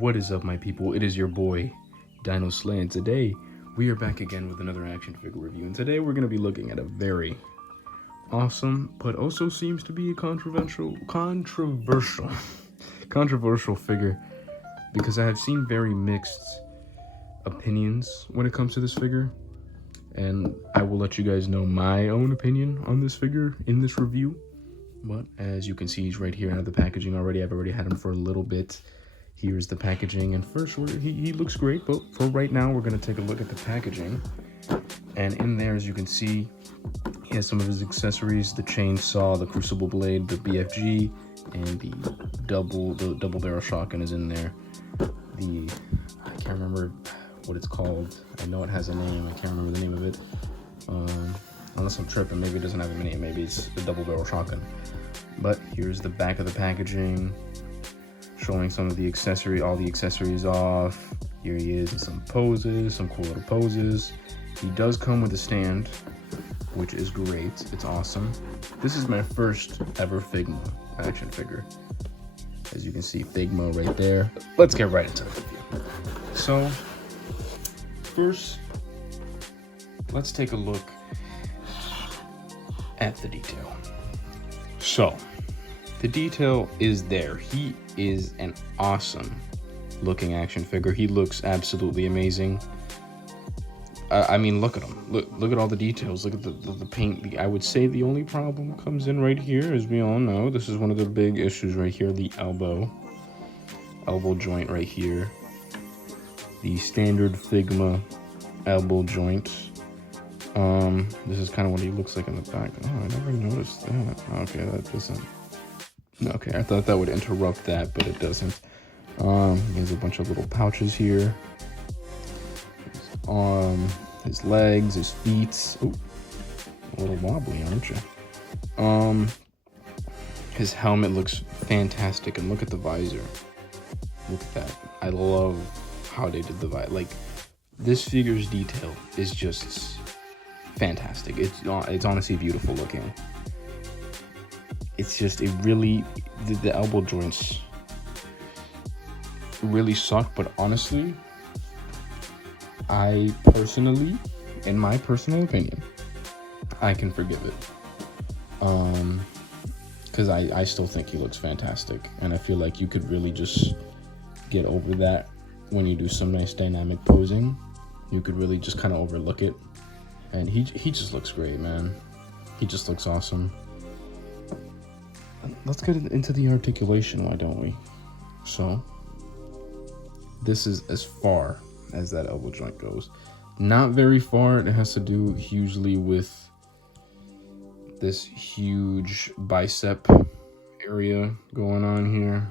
What is up, my people? It is your boy, Doom Slayer, and today we are back again with another action figure review. And today we're going to be looking at a very awesome, but also seems to be a controversial figure, because I have seen very mixed opinions when it comes to this figure, and I will let you guys know my own opinion on this figure in this review. But as you can see, he's right here. I have the packaging already. I've already had him for a little bit. Here's the packaging, and first he looks great, but for right now we're going to take a look at the packaging. And in there, as you can see, he has some of his accessories: the chainsaw, the crucible blade, the BFG, and the double barrel shotgun is in there. I can't remember what it's called. I know it has a name. I can't remember the name of it. Unless I'm tripping, maybe it doesn't have a name. Maybe it's the double barrel shotgun. But here's the back of the packaging, showing some of the all the accessories off. Here he is in some poses, some cool little poses. He does come with a stand, which is great. It's awesome. This is my first ever Figma action figure. As you can see, Figma right there. Let's get right into the review. So, first, let's take a look at the detail. So, the detail is there. He is an awesome looking action figure. He looks absolutely amazing. I mean, look at him. Look at all the details. Look at the paint. I would say the only problem comes in right here, as we all know. This is one of the big issues right here, the elbow joint right here. The standard Figma elbow joint. This is kind of what he looks like in the back. Oh, I never noticed that. Okay, that doesn't. Okay, I thought that would interrupt that, but it doesn't. There's a bunch of little pouches here. His legs, his feet. Ooh, a little wobbly, aren't you? His helmet looks fantastic, and look at the visor. Look at that. I love how they did the visor. Like, this figure's detail is just fantastic. It's honestly beautiful looking. It's just, the elbow joints really suck, but honestly, in my personal opinion, I can forgive it. Because I still think he looks fantastic, and I feel like you could really just get over that when you do some nice dynamic posing. You could really just kind of overlook it, and he just looks great, man. He just looks awesome. Let's get into the articulation, why don't we? So, this is as far as that elbow joint goes. Not very far. It has to do hugely with this huge bicep area going on here.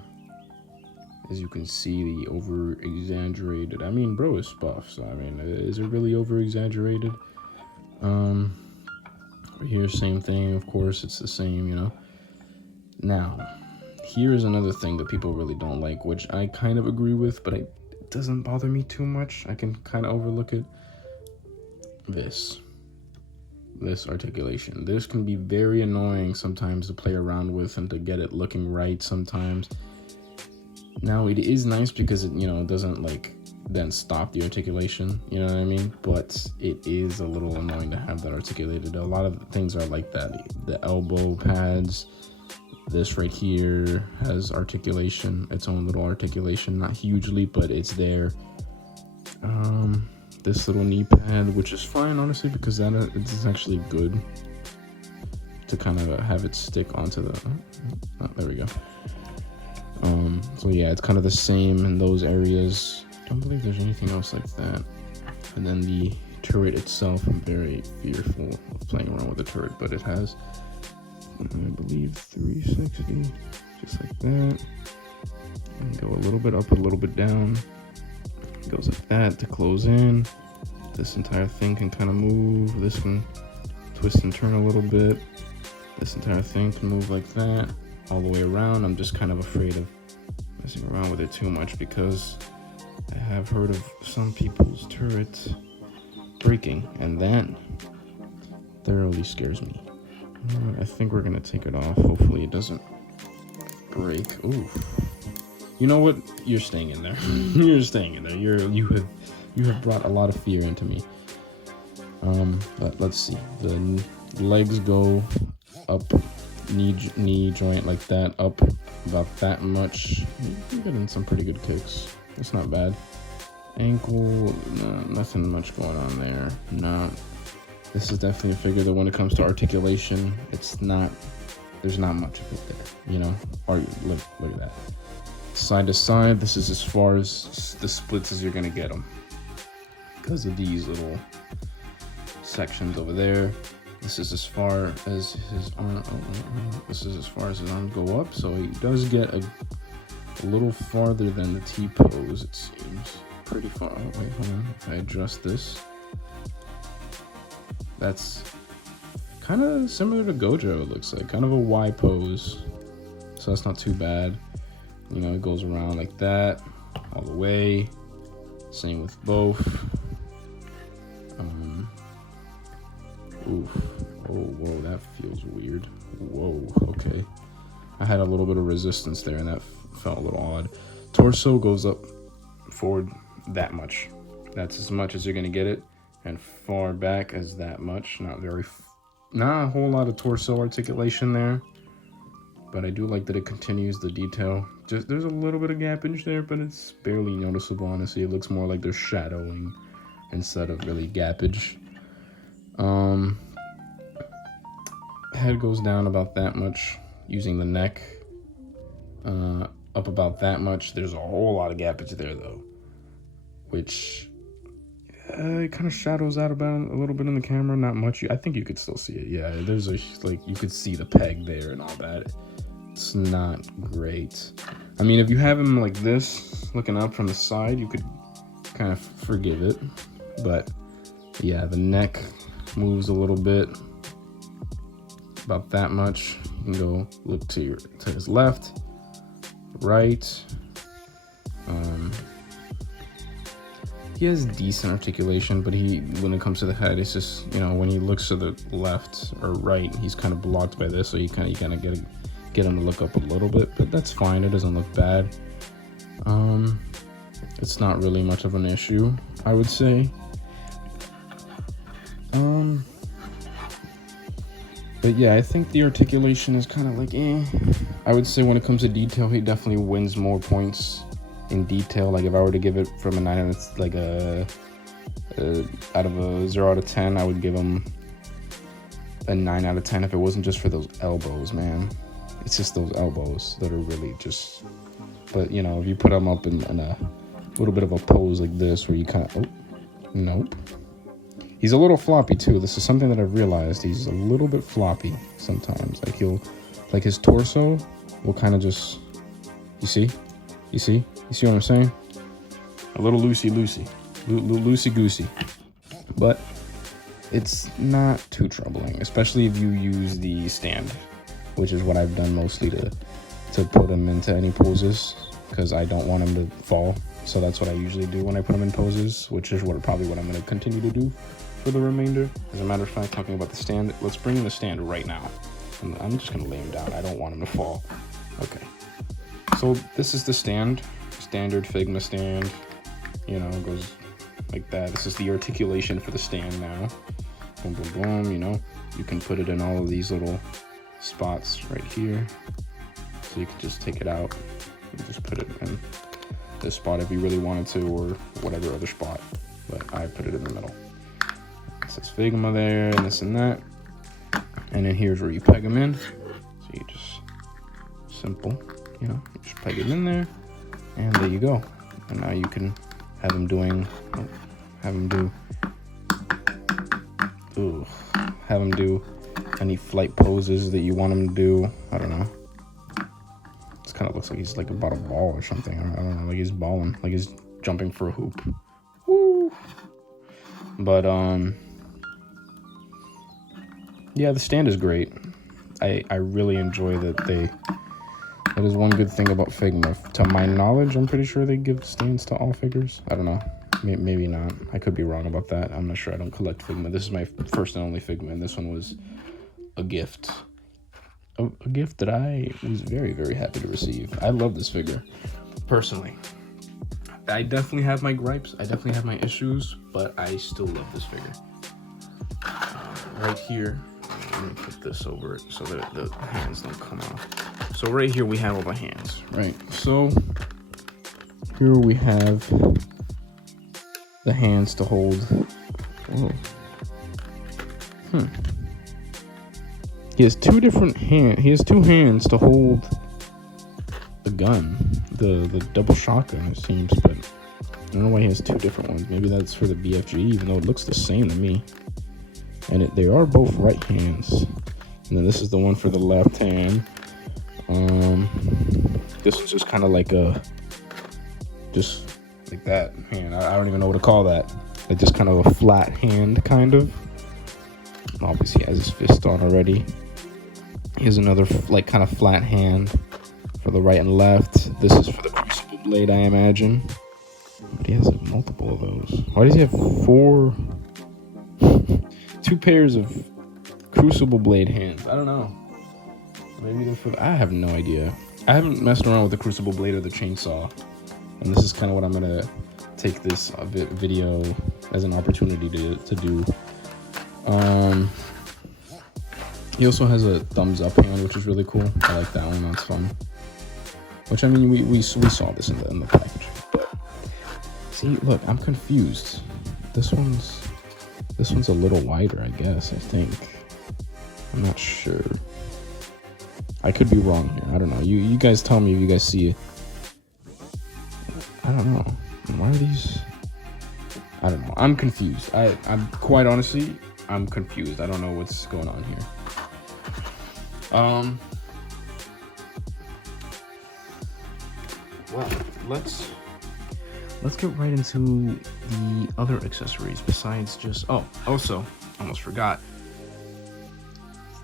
As you can see, the over-exaggerated. I mean, bro is buff, so I mean, is it really over-exaggerated? Here, same thing, of course, it's the same, you know. Now, here's another thing that people really don't like, which I kind of agree with, but it doesn't bother me too much. I can kind of overlook it. This articulation. This can be very annoying sometimes to play around with and to get it looking right sometimes. Now, it is nice because it, doesn't like then stop the articulation, you know what I mean? But it is a little annoying to have that articulated. A lot of things are like that. The elbow pads, this right here has articulation, its own little articulation, not hugely, but it's there. This little knee pad, which is fine, honestly, because it's actually good to kind of have it stick onto the, there we go. So yeah, it's kind of the same in those areas. I don't believe there's anything else like that. And then the turret itself, I'm very fearful of playing around with the turret, but it has, I believe, 360, just like that. And go a little bit up, a little bit down. It goes like that to close in. This entire thing can kind of move. This can twist and turn a little bit. This entire thing can move like that all the way around. I'm just kind of afraid of messing around with it too much, because I have heard of some people's turrets breaking, and that thoroughly scares me. I think we're gonna take it off. Hopefully it doesn't break. Ooh, You know what? You're staying in there. You're staying in there. You have brought a lot of fear into me. But let's see. The legs go up, knee joint like that, up about that much. You're getting some pretty good kicks. It's not bad. Ankle, no, nothing much going on there. No. This is definitely a figure that when it comes to articulation, there's not much of it there, you know? Or look at that. Side to side, this is as far as the splits as you're gonna get them. Because of these little sections over there. This is as far as his arm, this is as far as his arms go up, so he does get a little farther than the T-pose, it seems. Pretty far. Oh, wait, hold on. If I adjust this, that's kind of similar to Gojo, it looks like. Kind of a Y pose, so that's not too bad. You know, it goes around like that all the way. Same with both. Oof. Oh, whoa, that feels weird. Whoa, okay. I had a little bit of resistance there, and that felt a little odd. Torso goes up forward that much. That's as much as you're gonna get it, and far back as that much. Not a whole lot of torso articulation there, but I do like that it continues the detail. Just there's a little bit of gappage there, but it's barely noticeable. Honestly, it looks more like there's shadowing instead of really gappage. Head goes down about that much using the neck. Up about that much. There's a whole lot of gappage there though, which it kind of shadows out about a little bit in the camera. Not much. I think you could still see it. Yeah, there's you could see the peg there and all that. It's not great. I mean, if you have him like this, looking up from the side, you could kind of forgive it. But yeah, the neck moves a little bit, about that much. You can go look to his left, right. He has decent articulation, but when it comes to the head, it's just, you know, when he looks to the left or right, he's kind of blocked by this, so you kind of get him to look up a little bit, but that's fine. It doesn't look bad. It's not really much of an issue, I would say. But yeah, I think the articulation is kind of like, I would say when it comes to detail, he definitely wins more points in detail. Like if I were to give it from a 9, it's like out of a 0 out of 10, I would give him a 9 out of 10 if it wasn't just for those elbows, man. It's just those elbows that are really just, but you know, if you put him up in a little bit of a pose like this where you kind of, nope. He's a little floppy too. This is something that I've realized. He's a little bit floppy sometimes. Like his torso will kind of just, you see what I'm saying? A little loosey goosey. But it's not too troubling, especially if you use the stand, which is what I've done mostly to put him into any poses, because I don't want him to fall. So that's what I usually do when I put him in poses, which is probably what I'm going to continue to do for the remainder. As a matter of fact, talking about the stand, let's bring in the stand right now. I'm just going to lay him down. I don't want him to fall. Okay. So this is the stand, standard Figma stand. You know, it goes like that. This is the articulation for the stand now. Boom, boom, boom. You know, you can put it in all of these little spots right here. So you can just take it out and just put it in this spot if you really wanted to, or whatever other spot. But I put it in the middle. It says Figma there and this and that. And then here's where you peg them in. So you just, simple, you know, you just peg it in there. And there you go. And now you can have them do any flight poses that you want them to do. I don't know. This kind of looks like he's like about a ball or something. I don't know, like he's balling, like he's jumping for a hoop. Woo! But yeah, the stand is great. I really enjoy that that is one good thing about Figma. To my knowledge, I'm pretty sure they give stands to all figures. I don't know. Maybe not. I could be wrong about that. I'm not sure. I don't collect Figma. This is my first and only Figma, and this one was a gift. A gift that I was very, very happy to receive. I love this figure. personally. I definitely have my gripes, I definitely have my issues, but I still love this figure. Right here, let me put this over it so that the hands don't come off. So right here we have all the hands, right? So here we have the hands to hold. Whoa. He has two different hands. He has two hands to hold the gun, the double shotgun, it seems, but I don't know why he has two different ones. Maybe that's for the BFG, even though it looks the same to me. And they are both right hands. And then this is the one for the left hand. This is just kind of like just like that hand. I don't even know what to call that. Like just kind of a flat hand, kind of. Obviously, he has his fist on already. Here's another like kind of flat hand for the right and left. This is for the crucible blade, I imagine. But he has multiple of those. Why does he have two pairs of crucible blade hands? I don't know. Maybe they're for. I have no idea. I haven't messed around with the crucible blade or the chainsaw, and this is kind of what I'm gonna take this video as an opportunity to do. He also has a thumbs up hand, which is really cool. I like that one. That's fun. Which, I mean, we saw this in the package. But see, look, I'm confused. This one's a little wider, I guess. I think. I'm not sure. I could be wrong here. I don't know. You guys tell me if you guys see it. I don't know. Why are these? I don't know. I'm confused. I'm quite honestly, I'm confused. I don't know what's going on here. Well, let's get right into the other accessories besides just, oh, also, almost forgot,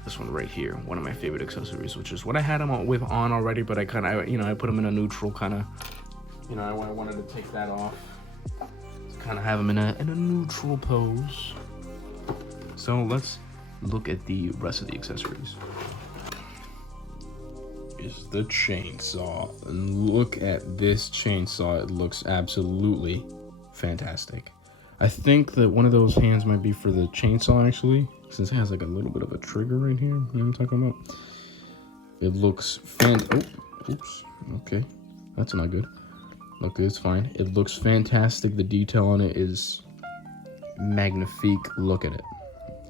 this one right here, one of my favorite accessories, which is what I had him on already, but I kind of, I put him in a neutral kind of, I wanted to take that off, to kind of have him in a neutral pose. So let's look at the rest of the accessories. Is the chainsaw, and look at this chainsaw. It looks absolutely fantastic. I think that one of those hands might be for the chainsaw, actually, since it has like a little bit of a trigger right here. You know what I'm talking about? It looks oops, okay, that's not good. Okay, it's fine. It looks fantastic. The detail on it is magnifique. Look at it.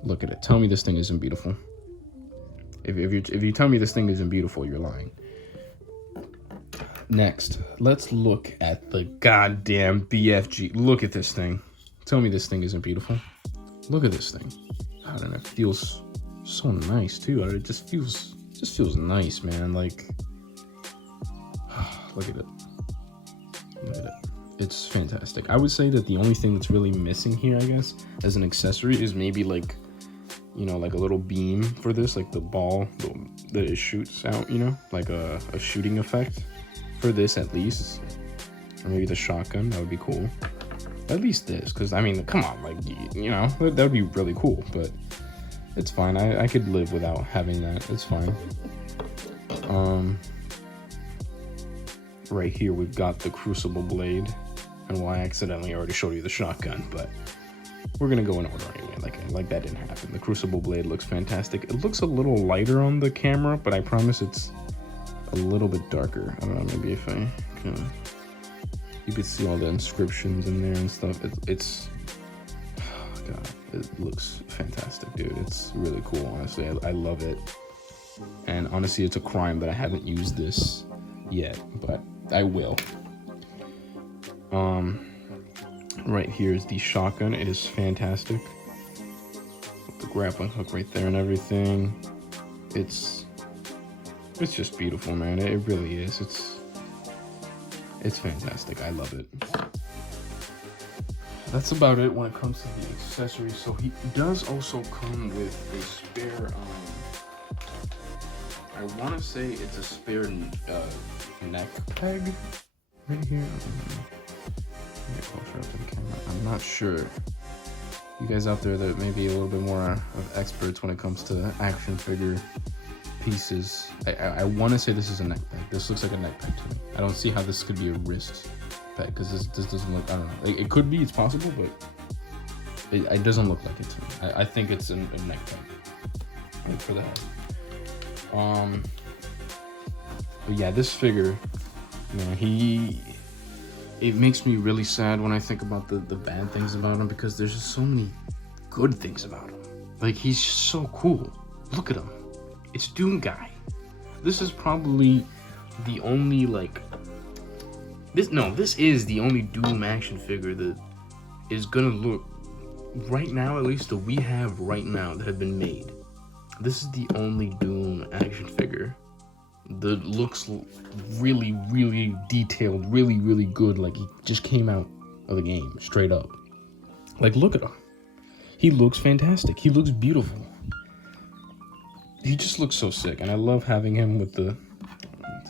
Look at it. Tell me this thing isn't beautiful. If you tell me this thing isn't beautiful, you're lying. Next, let's look at the goddamn BFG. Look at this thing. Tell me this thing isn't beautiful. Look at this thing. God, and it feels so nice too. It just feels nice, man. Like, look at it. Look at it. It's fantastic. I would say that the only thing that's really missing here, I guess, as an accessory is maybe like, like a little beam for this, like the ball that it shoots out, like a shooting effect for this at least. Or maybe the shotgun, that would be cool. At least this, because I mean, come on, like, that would be really cool, but it's fine. I could live without having that. It's fine. Right here, we've got the crucible blade. And well, I accidentally already showed you the shotgun, but we're gonna go in order anyway. Like that didn't happen. The crucible blade looks fantastic. It looks a little lighter on the camera, but I promise it's a little bit darker. I don't know, maybe if I can, you could see all the inscriptions in there and stuff. It's oh God, it looks fantastic, dude. It's really cool, honestly. I love it. And honestly, it's a crime that I haven't used this yet, but I will. Right here is the shotgun. It is fantastic. With the grappling hook right there and everything. It's just beautiful, man. It really is. It's fantastic. I love it. That's about it when it comes to the accessories. So he does also come with a spare, I want to say it's a spare neck peg right here. Closer up to the camera. I'm not sure. You guys out there that may be a little bit more of experts when it comes to action figure pieces, I want to say this is a neck peg. This looks like a neck peg to me. I don't see how this could be a wrist peg, because this doesn't look, I don't know. It could be, it's possible, but it doesn't look like it to me. I think it's a neck peg for the head. But yeah, this figure, man, it makes me really sad when I think about the bad things about him, because there's just so many good things about him. Like, he's so cool. Look at him. It's Doom Guy. This is probably the only, like, this is the only Doom action figure that is gonna look, right now at least, that we have right now that have been made. This is the only Doom action figure that looks really, really detailed, really, really good, like he just came out of the game, straight up. Like, look at him. He looks fantastic. He looks beautiful. He just looks so sick, and I love having him with the,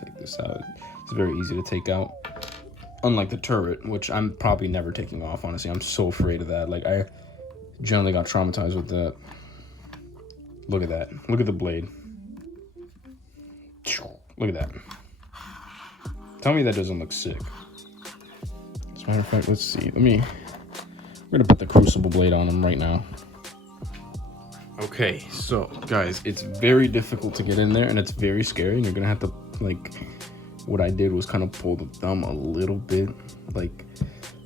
take this out. It's very easy to take out. Unlike the turret, which I'm probably never taking off, honestly. I'm so afraid of that. Like, I generally got traumatized with that. Look at that. Look at the blade. Look at that. Tell me that doesn't look sick. As a matter of fact, let's see. We're gonna put the crucible blade on him right now. Okay, so guys, it's very difficult to get in there, and it's very scary, and you're gonna have to, like, what I did was kind of pull the thumb a little bit, like,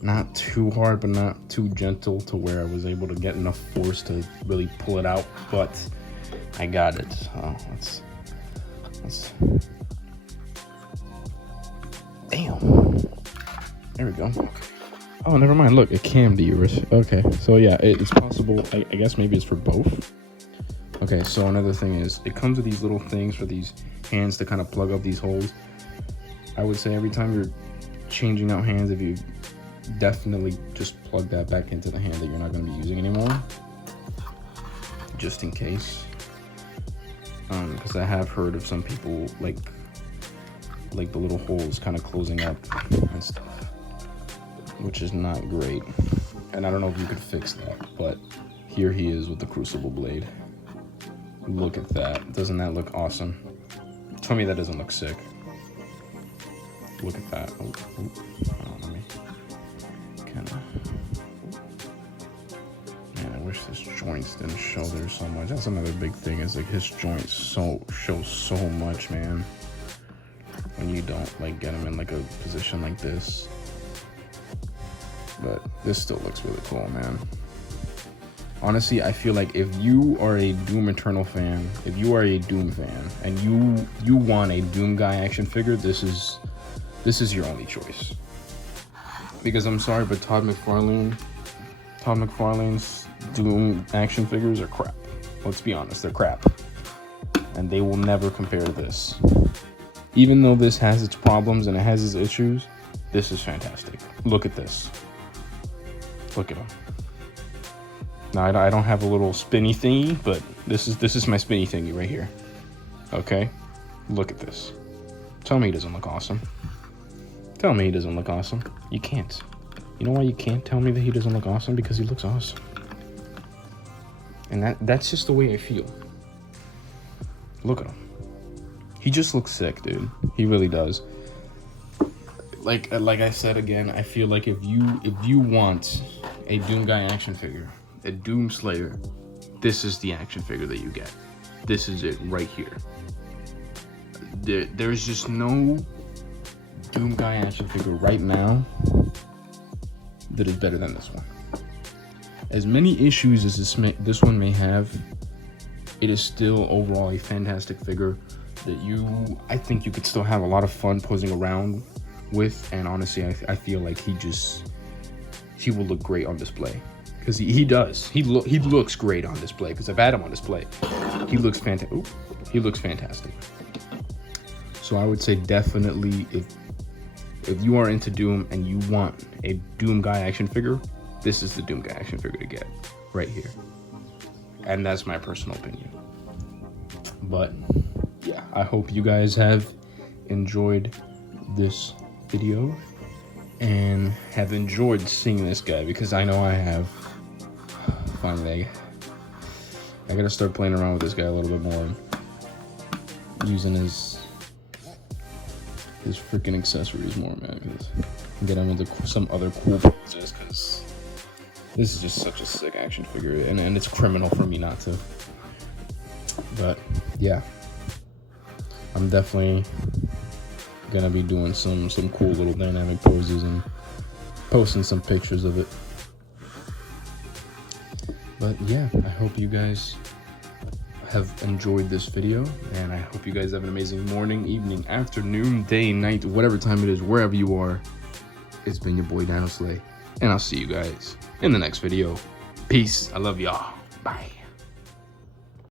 not too hard, but not too gentle, to where I was able to get enough force to really pull it out, but I got it. Oh, let's damn. There we go. Okay. Oh, never mind. Look, it can be yours. Okay, so yeah, it's possible. I guess maybe it's for both. Okay, so another thing is, it comes with these little things for these hands to kind of plug up these holes. I would say every time you're changing out hands, if you definitely just plug that back into the hand that you're not going to be using anymore, just in case. Because I have heard of some people like the little holes kind of closing up and stuff, which is not great. And I don't know if you could fix that, but here he is with the crucible blade. Look at that. Doesn't that look awesome? Tell me that doesn't look sick. Look at that. Oh, let me kind of. Man, I wish his joints didn't show there so much. That's another big thing, is like his joints show so much, man. When you don't like get him in like a position like this. But this still looks really cool, man. Honestly, I feel like if you are a Doom Eternal fan, if you are a Doom fan, and you want a Doom Guy action figure, this is your only choice. Because I'm sorry, but Todd McFarlane's Doom action figures are crap. Let's be honest, they're crap. And they will never compare to this. Even though this has its problems and it has its issues, this is fantastic. Look at this. Look at him. Now, I don't have a little spinny thingy, but this is my spinny thingy right here. Okay? Look at this. Tell me he doesn't look awesome. Tell me he doesn't look awesome. You can't. You know why you can't tell me that he doesn't look awesome? Because he looks awesome. And that's just the way I feel. Look at him. He just looks sick, dude. He really does. Like I said again, I feel like if you want a Doom Guy action figure, a Doom Slayer, this is the action figure that you get. This is it right here. There's just no Doom Guy action figure right now that is better than this one. As many issues as this one may have, it is still overall a fantastic figure that I think you could still have a lot of fun posing around with, and honestly, I feel like he will look great on display. Because he does. He looks great on display, because I've had him on display. He looks fantastic. He looks fantastic. So I would say definitely, if you are into Doom and you want a Doom Guy action figure, this is the Doom Guy action figure to get right here. And that's my personal opinion. But yeah, I hope you guys have enjoyed this video and have enjoyed seeing this guy, because I know I have. Finally, I gotta start playing around with this guy a little bit more, using his his freaking accessories more, man. Cause get him into some other cool poses, cause this is just such a sick action figure, and it's criminal for me not to. But yeah, I'm definitely gonna be doing some cool little dynamic poses and posting some pictures of it. But yeah, I hope you guys have enjoyed this video, and I hope you guys have an amazing morning, evening, afternoon, day, night, whatever time it is, wherever you are. It's been your boy Dino Slay, and I'll see you guys in the next video. Peace. I love y'all. Bye.